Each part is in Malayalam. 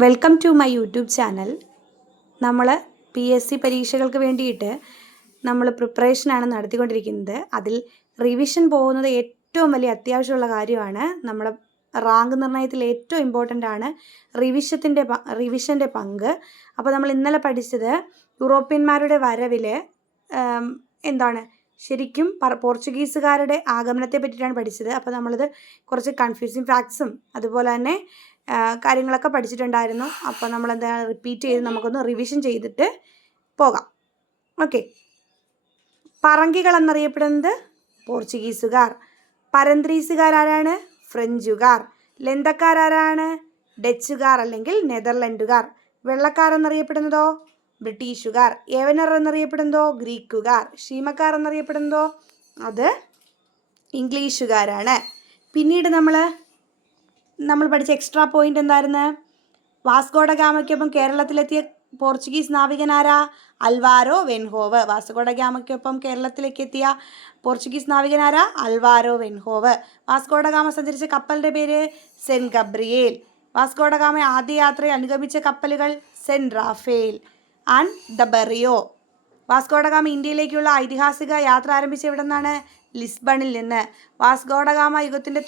Welcome to my YouTube channel. നമ്മൾ PSC പരീക്ഷകൾക്ക് വേണ്ടിയിട്ട് നമ്മൾ പ്രിപ്പറേഷനാണ് നടത്തിക്കൊണ്ടിരിക്കുന്നത്. അതിൽ റിവിഷൻ പോകുന്നത് ഏറ്റവും വലിയ അത്യാവശ്യമുള്ള കാര്യമാണ്. നമ്മുടെ റാങ്ക് നിർണ്ണയത്തിൽ ഏറ്റവും ഇമ്പോർട്ടൻ്റ് ആണ് റിവിഷൻ്റെ പങ്ക്. അപ്പോൾ നമ്മൾ ഇന്നലെ പഠിച്ചത് യൂറോപ്യന്മാരുടെ വരവിൽ ശരിക്കും പോർച്ചുഗീസുകാരുടെ ആഗമനത്തെ പറ്റിയിട്ടാണ് പഠിച്ചത്. അപ്പോൾ നമ്മളിത് കുറച്ച് കൺഫ്യൂസിങ് ഫാക്ട്സും അതുപോലെ തന്നെ കാര്യങ്ങളൊക്കെ പഠിച്ചിട്ടുണ്ടായിരുന്നു. അപ്പോൾ നമ്മളെന്താ റിപ്പീറ്റ് ചെയ്ത് നമുക്കൊന്ന് റിവിഷൻ ചെയ്തിട്ട് പോകാം. ഓക്കെ. പറങ്കികൾ എന്നറിയപ്പെടുന്നത് പോർച്ചുഗീസുകാർ. പരന്ത്രീസുകാരാരാണ്? ഫ്രഞ്ചുകാർ. ലന്തക്കാരാരാണ്? ഡച്ചുകാർ അല്ലെങ്കിൽ നെതർലൻഡുകാർ. വെള്ളക്കാരെന്നറിയപ്പെടുന്നതോ? ബ്രിട്ടീഷുകാർ. യവനർ എന്നറിയപ്പെടുന്നതോ? ഗ്രീക്കുകാർ. ഷീമക്കാർ എന്നറിയപ്പെടുന്നതോ? അത് ഇംഗ്ലീഷുകാരാണ്. പിന്നീട് നമ്മൾ പഠിച്ച എക്സ്ട്രാ പോയിന്റ് എന്തായിരുന്നു? വാസ്കോഡ ഗാമയ്ക്കൊപ്പം കേരളത്തിലെത്തിയ പോർച്ചുഗീസ് നാവികനാരാ? Alvaro Velho. വാസ്കോഡ ഗാമയ്ക്കൊപ്പം കേരളത്തിലേക്ക് എത്തിയ പോർച്ചുഗീസ് നാവികനാരാ? Alvaro Velho. വാസ്കോഡ ഗാമ സഞ്ചരിച്ച കപ്പലിൻ്റെ പേര് സെൻറ്റ് ഗബ്രിയേൽ. വാസ്കോഡ ഗാമ ആദ്യ യാത്രയിൽ അനുഗമിച്ച കപ്പലുകൾ Saint Raphael and the Berrio. Vasco da Gama ഇന്ത്യയിലേക്കുള്ള ഐതിഹാസിക യാത്ര ആരംഭിച്ച എവിടെ നിന്നാണ്? ലിസ്ബണിൽ നിന്ന്. വാസ്കോഡ ഗാമ യുഗത്തിൻ്റെ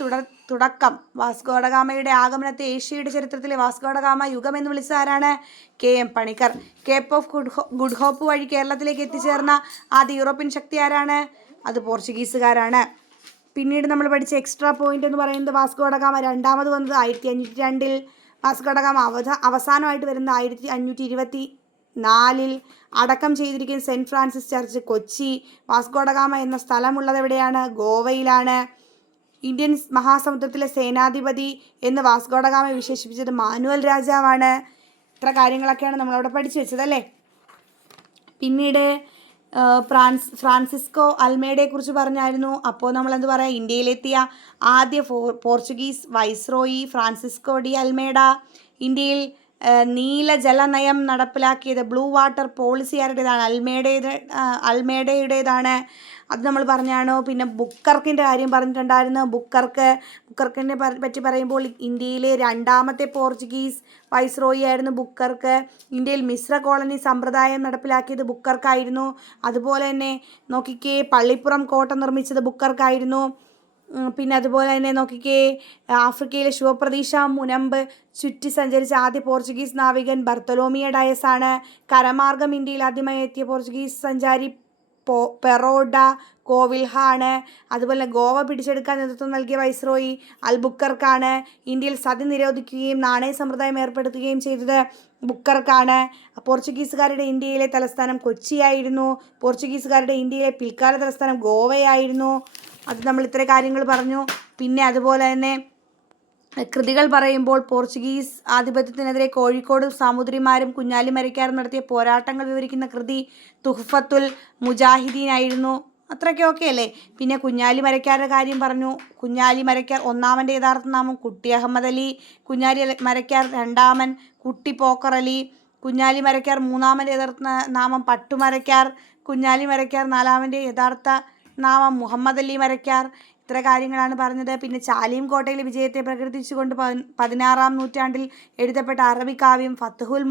തുടക്കം. വാസ്കോഡ ഗാമയുടെ ആഗമനത്തെ ഏഷ്യയുടെ ചരിത്രത്തിലെ വാസ്കോഡ ഗാമ യുഗം എന്ന് വിളിച്ച ആരാണ്? KM Panikkar. Cape of Good Hope വഴി കേരളത്തിലേക്ക് എത്തിച്ചേർന്ന ആദ്യ യൂറോപ്യൻ ശക്തി ആരാണ്? അത് പോർച്ചുഗീസുകാരാണ്. പിന്നീട് നമ്മൾ പഠിച്ച എക്സ്ട്രാ പോയിന്റ് എന്ന് പറയുന്നത് വാസ്കോഡ ഗാമ രണ്ടാമത് വന്നത് 1502. വാസ്കോഡ ഗാമ അവസാനമായിട്ട് വരുന്നത് 1524. അടക്കം ചെയ്തിരിക്കുന്ന Saint Francis church Kochi. Vasco da Gama എന്ന സ്ഥലമുള്ളത് എവിടെയാണ്? ഗോവയിലാണ്. ഇന്ത്യൻ മഹാസമുദ്രത്തിലെ സേനാധിപതി എന്ന് വാസ്കോഡ ഗാമ വിശേഷിപ്പിച്ചത് മാനുവൽ രാജാവാണ്. ഇത്ര കാര്യങ്ങളൊക്കെയാണ് നമ്മളവിടെ പഠിച്ചു വെച്ചതല്ലേ. പിന്നീട് ഫ്രാൻസിസ്കോ അൽമേഡയെക്കുറിച്ച് പറഞ്ഞായിരുന്നു. അപ്പോൾ നമ്മളെന്ത് പറയാം? ഇന്ത്യയിലെത്തിയ ആദ്യ Portuguese viceroy Francisco de Almeida. ഇന്ത്യയിൽ നീലജല നയം നടപ്പിലാക്കിയത് ബ്ലൂ വാട്ടർ പോളിസി ആരുടേതാണ്? അൽമേഡയുടേതാണ്. അത് നമ്മൾ പറഞ്ഞാണോ? പിന്നെ ബുക്കർക്കിൻ്റെ കാര്യം പറഞ്ഞിട്ടുണ്ടായിരുന്നു. ബുക്കർക്കിനെ പറ്റി പറയുമ്പോൾ ഇന്ത്യയിലെ രണ്ടാമത്തെ പോർച്ചുഗീസ് വൈസ്രോയി ആയിരുന്നു ബുക്കർക്ക്. ഇന്ത്യയിൽ മിശ്ര കോളനി സമ്പ്രദായം നടപ്പിലാക്കിയത് ബുക്കർക്കായിരുന്നു. അതുപോലെ തന്നെ നോക്കിക്കേ, പള്ളിപ്പുറം കോട്ട നിർമ്മിച്ചത് ബുക്കർക്കായിരുന്നു. പിന്നെ അതുപോലെ തന്നെ നോക്കിക്കേ, ആഫ്രിക്കയിലെ ശുഭപ്രതീക്ഷ മുനമ്പ് ചുറ്റി സഞ്ചരിച്ച ആദ്യ പോർച്ചുഗീസ് നാവികൻ ബർത്തലോമിയോ ഡയസ് ആണ്. കരമാർഗം ഇന്ത്യയിൽ ആദ്യമായി എത്തിയ പോർച്ചുഗീസ് സഞ്ചാരി പെറോഡ കോവിൽഹ ആണ്. അതുപോലെ ഗോവ പിടിച്ചെടുക്കാൻ നേതൃത്വം നൽകിയ വൈസ്രോയി അൽബുക്കർക്കാണ്. ഇന്ത്യയിൽ സതി നിരോധിക്കുകയും നാണയ സമ്പ്രദായം ഏർപ്പെടുത്തുകയും ചെയ്തത് ബുക്കർക്കാണ്. പോർച്ചുഗീസുകാരുടെ ഇന്ത്യയിലെ തലസ്ഥാനം കൊച്ചിയായിരുന്നു. പോർച്ചുഗീസുകാരുടെ ഇന്ത്യയിലെ പിൽക്കാല തലസ്ഥാനം ഗോവയായിരുന്നു. അത് നമ്മൾ ഇത്ര കാര്യങ്ങൾ പറഞ്ഞു. പിന്നെ അതുപോലെ തന്നെ കൃതികൾ പറയുമ്പോൾ പോർച്ചുഗീസ് ആധിപത്യത്തിനെതിരെ കോഴിക്കോട് സാമൂതിരിമാരും കുഞ്ഞാലിമരയ്ക്കാരും നടത്തിയ പോരാട്ടങ്ങൾ വിവരിക്കുന്ന കൃതി തുഹ്ഫത്തുൽ മുജാഹിദീൻ ആയിരുന്നു. അത്രയ്ക്ക് ഓക്കെ അല്ലേ. പിന്നെ കുഞ്ഞാലിമരയ്ക്കാരുടെ കാര്യം പറഞ്ഞു. കുഞ്ഞാലിമരയ്ക്കാർ ഒന്നാമൻ്റെ യഥാർത്ഥ നാമം കുട്ടി അഹമ്മദ് അലി. കുഞ്ഞാലിമരയ്ക്കാർ രണ്ടാമൻ കുട്ടി പോക്കർ അലി. കുഞ്ഞാലിമരയ്ക്കാർ മൂന്നാമൻ്റെ യഥാർത്ഥ നാമം പട്ടുമരയ്ക്കാർ. കുഞ്ഞാലിമരയ്ക്കാർ നാലാമൻ്റെ യഥാർത്ഥ നാമം മുഹമ്മദ് അലി മരയ്ക്കാർ. ഇത്ര കാര്യങ്ങളാണ് പറഞ്ഞത്. പിന്നെ ചാലിയം കോട്ടയിലെ വിജയത്തെ പ്രകീർത്തിച്ചുകൊണ്ട് 16-ാം നൂറ്റാണ്ടിൽ എഴുതപ്പെട്ട അറബി കാവ്യം ഫത്ഹുൽ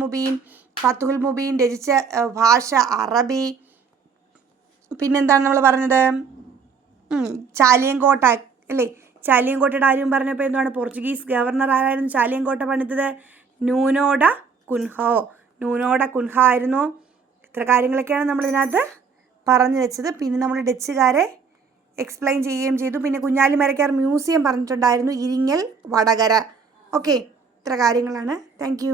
മുബീൻ രചിച്ച ഭാഷ അറബി. പിന്നെന്താണ് നമ്മൾ പറഞ്ഞത്? ചാലിയൻകോട്ട അല്ലേ. ചാലിയൻകോട്ടയുടെ കാര്യം പറഞ്ഞപ്പോൾ എന്താണ്? പോർച്ചുഗീസ് ഗവർണർ ആരായിരുന്നു ചാലിയൻകോട്ട പണിതത്? നൂനോ ഡ കുൻഹ ആയിരുന്നു. ഇത്ര കാര്യങ്ങളൊക്കെയാണ് നമ്മളിതിനകത്ത് പറഞ്ഞു വെച്ചത്. പിന്നെ നമ്മൾ ഡച്ചുകാരെ എക്സ്പ്ലെയിൻ ചെയ്യുകയും ചെയ്തു. പിന്നെ കുഞ്ഞാലിമരയ്ക്കാർ മ്യൂസിയം പറഞ്ഞിട്ടുണ്ടായിരുന്നു, ഇരിങ്ങൽ, വടകര. ഓക്കെ, ഇത്ര കാര്യങ്ങളാണ്. താങ്ക്